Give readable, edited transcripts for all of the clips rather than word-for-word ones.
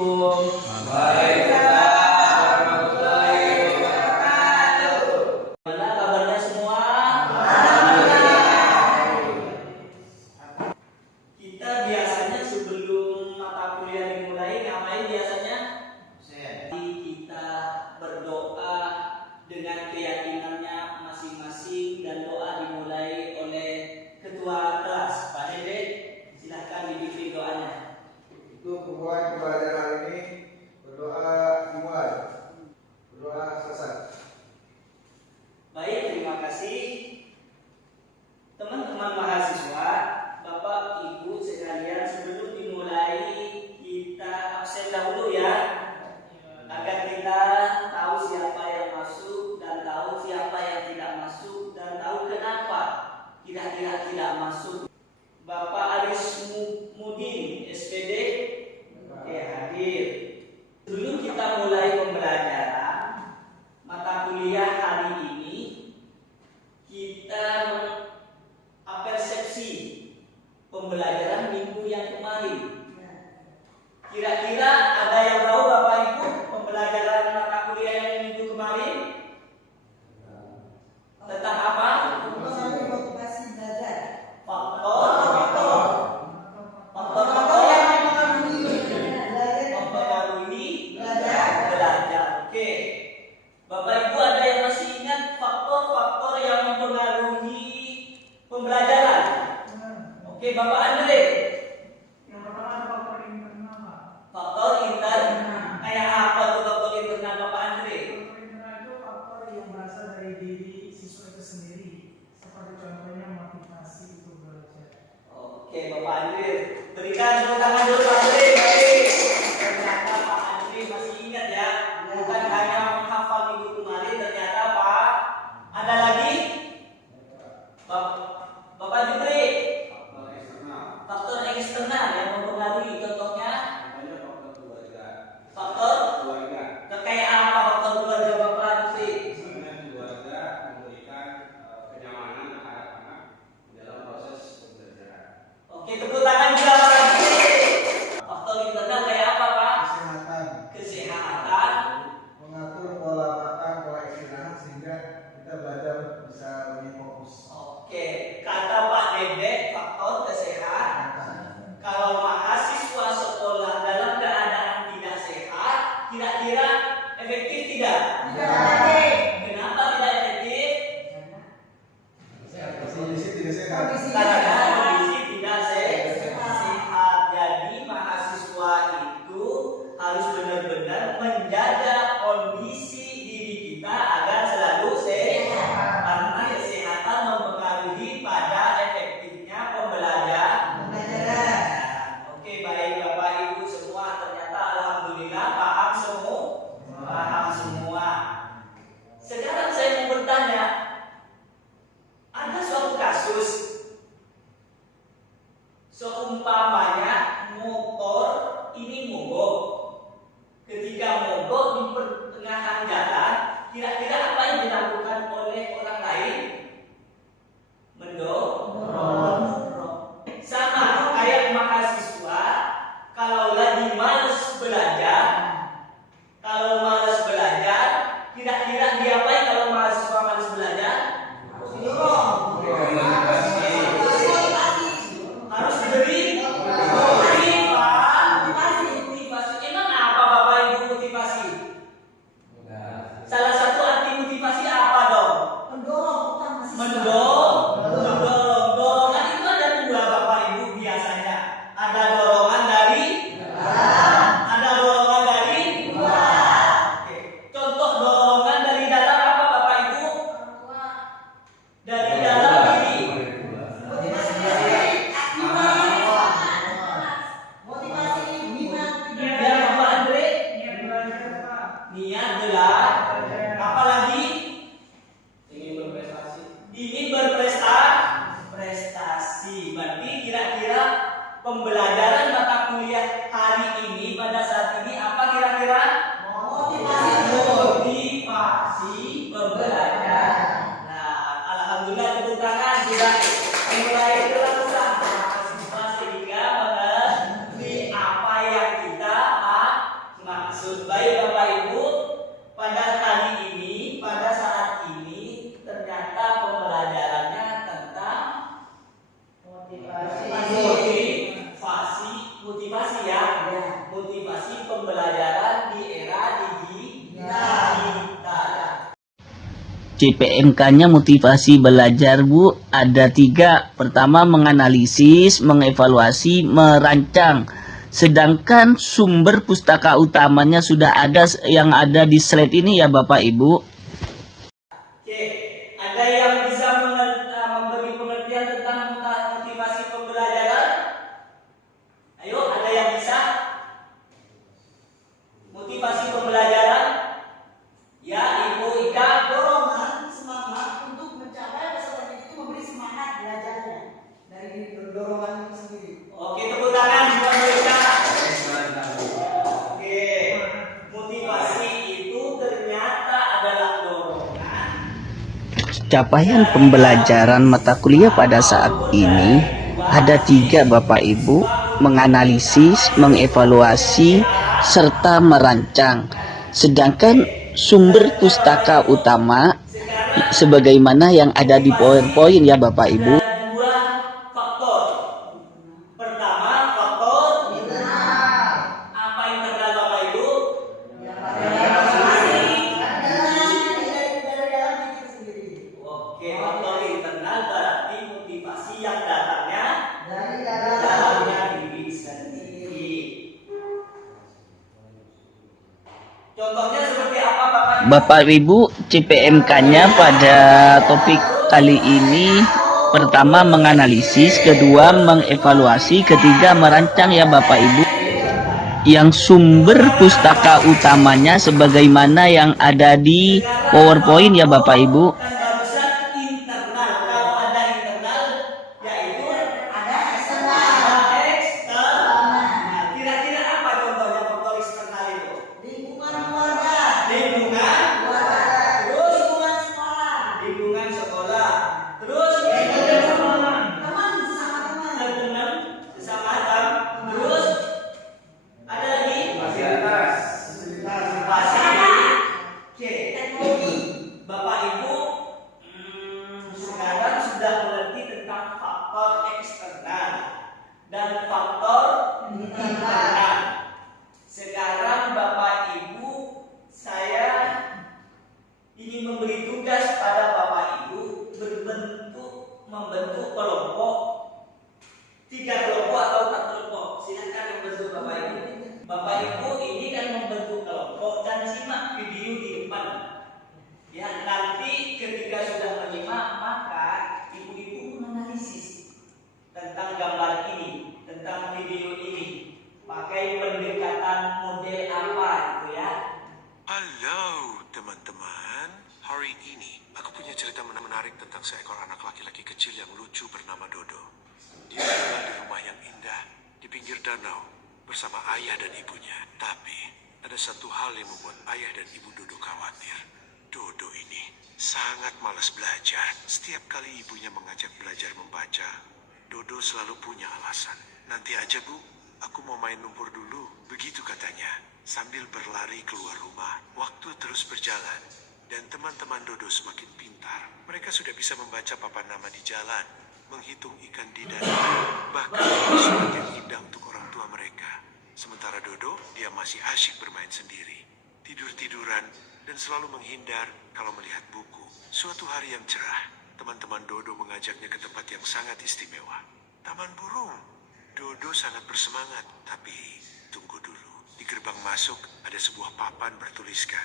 Gimana kabarnya semua? Kita biasanya sebelum mata kuliah dimulai ngapain biasanya? Kita berdoa dengan keyakinannya masing-masing dan doa dimulai oleh ketua kelas. Pak Dede, silahkan dipimpin doanya. Untuk membuat pembelajaran ini berdoa dimulai, berdoa selesai. Baik, terima kasih teman-teman mahasiswa, Bapak Ibu sekalian. Sebelum dimulai kita absen dahulu ya, agar kita tahu siapa yang masuk dan tahu siapa yang tidak masuk dan tahu kenapa kira-kira tidak masuk. Bapak Aris Mudin, SPD, oke, hadir. Sebelum kita mulai pembelajaran mata kuliah hari ini, kita mengapersepsi pembelajaran minggu yang kemarin. Kira-kira ada yang tahu Bapak Ibu pembelajaran mata kuliah yang minggu kemarin? Tentang apa? Motivasi belajar. Faktor yang mempengaruhi belajar. Oke. Bapak Ibu ada yang masih ingat faktor-faktor yang mempengaruhi pembelajaran? Oke, Bapak Andre. Yang pertama ada faktor internal, Pak. Faktor internal. Kayak apa tuh faktor internal Bapak Andre? Faktor internal itu faktor yang berasal dari diri siswa itu sendiri. Seperti contohnya motivasi untuk belajar. Oke, Bapak Andre. Berikan tepuk tangan dulu Pak Andre. Baik. Ternyata Pak Andre masih ingat ya. Bukan hanya menghafal minggu kemarin, ternyata Pak. Ada lagi? Bapak Jupri. Faktor eksternal yang mempengaruhi, contohnya faktor kayak apa faktor keluarga Bapak Jupri? Keluarga memberikan kenyamanan terhadap anak dalam proses pembelajaran. Oke, tepuk tangan juga Pak Jupri. Faktor internal kayak apa Pak? Kesehatan, Kesehatan. mengatur pola makan, pola istirahat sehingga kita belajar bisa lebih fokus. Oke, kata Pak Dede faktor kesehatan. Kalau mahasiswa sekolah dalam keadaan tidak sehat, kira-kira efektif tidak? Kenapa tidak efektif? Kondisi tidak sehat. Karena kondisi tidak sehat. Jadi mahasiswa itu harus benar-benar menjaga kondisi diri kita agar selalu sehat. Karena kesehatan mempengaruhi pada efektifnya pembelajaran. Oke, baik Bapak Ibu semua, ternyata alhamdulillah paham semua. Paham semua. Sekarang saya mau bertanya, ada suatu kasus seumpamanya motor ini mogok. Ketika mogok di pertengahan jalan, kira-kira apa yang dilakukan oleh orang lain? Mendorong. Sama kayak mahasiswa, kalau lagi malas belajar, kira-kira diapain kalau mahasiswa malas belajar? Harus diberi motivasi. Emang apa Bapak Ibu motivasi? Salah satu arti motivasi apa dong? Mendorong. Dorongan itu ada dua Bapak Ibu biasanya. Ada dorongan dari Oke. Contoh dorongan dari dalam apa Bapak Ibu? Dari dalam diri. Ya Bapak Andre, Niat belajar, Pak. niat belajar. Apalagi ingin berprestasi. Berarti kira-kira pembelajaran mata kuliah hari ini pada saat ini apa kira-kira? Motivasi pembelajaran. Nah, alhamdulillah tepuk tangan sudah mulai terlaksana mahasiswa sehingga mengerti apa yang kita CPMK-nya motivasi belajar, Bu, ada 3. Pertama, menganalisis, mengevaluasi, merancang. Sedangkan sumber pustaka utamanya sudah ada yang ada di slide ini ya Bapak Ibu. Oke, ada yang bisa memberi pengertian tentang motivasi pembelajaran? Ayo, ada yang bisa? Motivasi pembelajaran? Ya, Ibu Ika. Dorongan, semangat untuk mencapai peserta itu memberi semangat belajarnya dari dorongan itu sendiri. Oke, tepuk tangan buat mereka. Oke, motivasi itu ternyata adalah dorongan. Capaian pembelajaran mata kuliah pada saat ini ada 3 Bapak Ibu, menganalisis, mengevaluasi, serta merancang. Sedangkan sumber pustaka utama sebagaimana yang ada di PowerPoint ya Bapak Ibu. Ada 2 faktor. Pertama, faktor internal. Apa internal Bapak Ibu? Oke, faktor internal berarti motivasi yang datangnya dari dalamnya diri sendiri. Contohnya seperti apa Bapak Ibu? CPMK-nya pada topik kali ini pertama menganalisis, kedua mengevaluasi, ketiga merancang ya Bapak Ibu. Yang sumber pustaka utamanya sebagaimana yang ada di PowerPoint ya Bapak Ibu. Internal, kalau ada internal yaitu ada eksternal. Nah, kira-kira apa contohnya faktor eksternal itu? Lingkungan keluarga, Lingkungan keluarga, terus lingkungan sekolah, lingkungan sekolah, terus teman sesama teman, teman sesama teman, terus ada lagi fasilitas. Oke, teknologi. Bapak Ibu sekarang sudah mengerti tentang faktor eksternal dan faktor internal. Sekarang Bapak Ibu, saya ingin memberi tugas pada Bapak Ibu membentuk kelompok, 3 kelompok atau 4 kelompok. Silakan membentuk Bapak Ibu. Bapak Ibu ini kan membentuk kelompok dan simak video di depan. Ya, nanti ketika sudah menyimak maka ibu-ibu menganalisis tentang gambar ini, tentang video ini. Pakai pendekatan model apa gitu ya. Halo teman-teman, hari ini aku punya cerita menarik tentang seekor anak laki-laki kecil yang lucu bernama Dodo. Dia tinggal di rumah yang indah di pinggir danau bersama ayah dan ibunya. Tapi ada satu hal yang membuat ayah dan ibu Dodo khawatir. Dodo ini sangat malas belajar. Setiap kali ibunya mengajak belajar membaca, Dodo selalu punya alasan. Nanti aja Bu, aku mau main lumpur dulu, begitu katanya. Sambil berlari keluar rumah, waktu terus berjalan. Dan teman-teman Dodo semakin pintar. Mereka sudah bisa membaca papan nama di jalan, menghitung ikan di danau, bahkan surat yang indah untuk orang tua mereka. Sementara Dodo, dia masih asyik bermain sendiri, tidur-tiduran, dan selalu menghindar kalau melihat buku. Suatu hari yang cerah, teman-teman Dodo mengajaknya ke tempat yang sangat istimewa. Taman burung. Dodo sangat bersemangat, tapi tunggu dulu. Di gerbang masuk ada sebuah papan bertuliskan,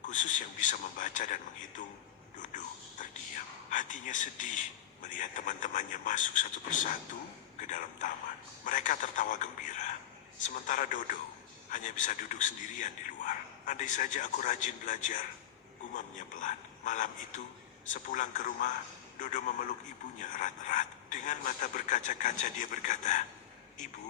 khusus yang bisa membaca dan menghitung. Dodo terdiam. Hatinya sedih melihat teman-temannya masuk satu persatu ke dalam taman. Mereka tertawa gembira. Sementara Dodo hanya bisa duduk sendirian di luar. Andai saja aku rajin belajar, gumamnya pelan. Malam itu, sepulang ke rumah, Dodo memeluk ibunya erat-erat. Dengan mata berkaca-kaca dia berkata, "Ibu,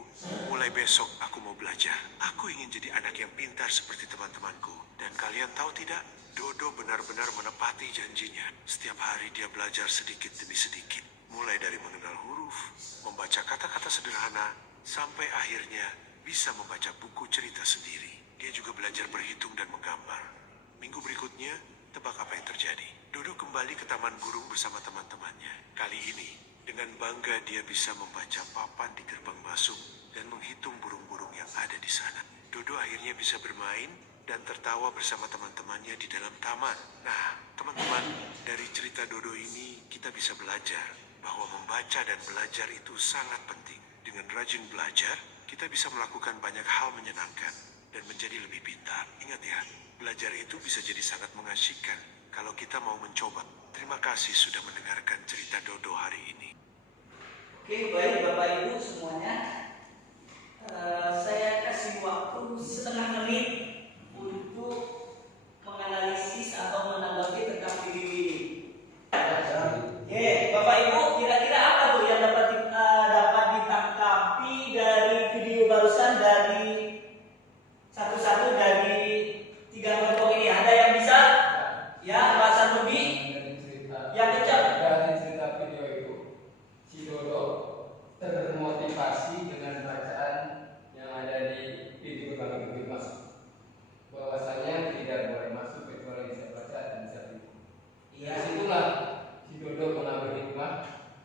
mulai besok aku mau belajar. Aku ingin jadi anak yang pintar seperti teman-temanku." Dan kalian tahu tidak, Dodo benar-benar menepati janjinya. Setiap hari dia belajar sedikit demi sedikit. Mulai dari mengenal huruf, membaca kata-kata sederhana, sampai akhirnya bisa membaca buku cerita sendiri. Dia juga belajar berhitung dan menggambar. Minggu berikutnya, tebak apa yang terjadi? Dodo kembali ke taman burung bersama teman-temannya. Kali ini, dengan bangga dia bisa membaca papan di gerbang masuk dan menghitung burung-burung yang ada di sana. Dodo akhirnya bisa bermain dan tertawa bersama teman-temannya di dalam taman. Nah, Teman-teman, dari cerita Dodo ini kita bisa belajar bahwa membaca dan belajar itu sangat penting. Dengan rajin belajar, kita bisa melakukan banyak hal menyenangkan dan menjadi lebih pintar. Ingat ya, belajar itu bisa jadi sangat mengasyikkan kalau kita mau mencoba. Terima kasih sudah mendengarkan cerita Dodo hari ini. Oke, baik Bapak Ibu semuanya. Saya kasih waktu setengah menit untuk menganalisis atau menanggapi tentang video ini. Oke, Bapak Ibu, kira-kira apa tuh yang dapat ditangkapi dari video barusan dari satu-satu dari 3 kelompok ini? Ada yang bisa? Ya, Pak Sanudi? Yang kecap? Dari cerita video itu, si Dodo termotivasi dengan bacaan yang ada di pintu gerbang masuk. Bahwasanya tidak boleh masuk kecuali bisa baca dan bisa tulis. Iya. Disitulah si Dodo mengambil hikmah,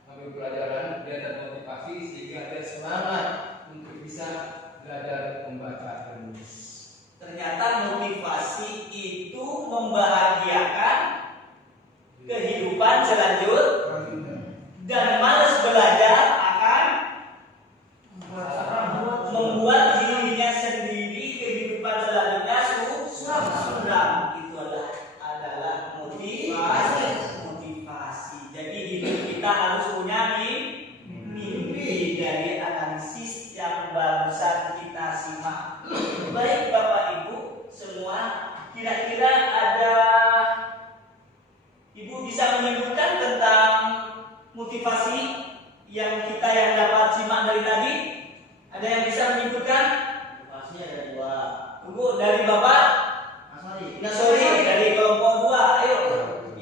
mengambil pelajaran, dia termotivasi sehingga dia semangat untuk bisa belajar membaca dan menulis. Ternyata motivasi itu membahagiakan kehidupan selanjutnya dan malas belajar akan membuat dirinya sendiri kehidupan selanjutnya suram. Itu adalah motivasi. Jadi hidup kita harus punya mimpi dari analisis yang barusan kita simak. Baik Bapak Ibu semua, kira-kira ada Ibu bisa menyebutkan tentang motivasi yang dapat simak dari tadi? Ada yang bisa menyebutkan? Motivasi ada 2. Tunggu, dari Bapak Nasori dari kelompok 2. Ayo,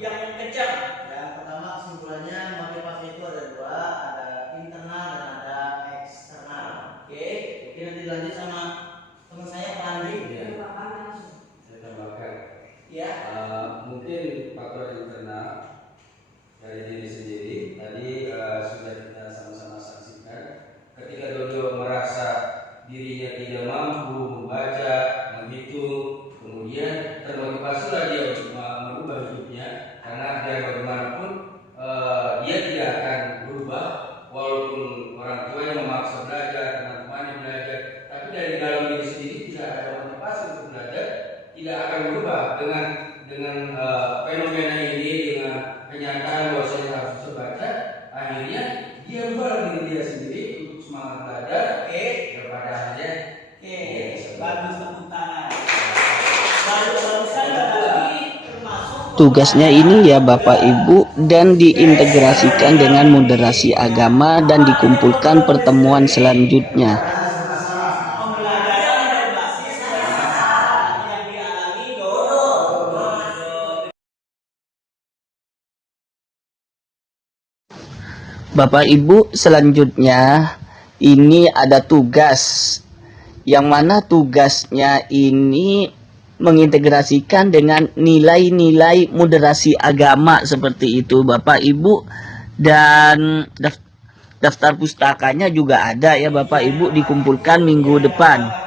yang kencang. Yang pertama kesimpulannya motivasi itu ada 2, ada internal dan ada eksternal. Oke. Oke, nanti lanjut sama teman saya Pak Andri. Saya tambahkan, Ya. mungkin faktor internal dari diri sendiri. Tadi sudah kita sama-sama saksikan. Ketika Dodo merasa dirinya tidak mampu membaca, menghitung, kemudian termotivasilah dia untuk merubah hidupnya, karena biar bagaimanapun dia tidak akan berubah walaupun orang tuanya memaksa belajar, teman-temannya belajar, tapi dari dalam diri sendiri tidak ada motivasi untuk belajar, tidak akan berubah dengan fenomena ini, dengan kenyataan bahwa saya harus bisa baca. Akhirnya dia ubah diri dia sendiri untuk semangat belajar. Oke. Daripada hanya Bagus, tepuk tangan. Barusan tadi termasuk Tugasnya ini ya Bapak Ibu, dan diintegrasikan dengan moderasi agama dan dikumpulkan pertemuan selanjutnya. pembelajaran berbasis masalah yang dialami Dodo. Bapak Ibu, selanjutnya ini ada tugas, yang mana tugasnya ini mengintegrasikan dengan nilai-nilai moderasi agama seperti itu Bapak Ibu, dan daftar pustakanya juga ada ya Bapak Ibu, dikumpulkan minggu depan.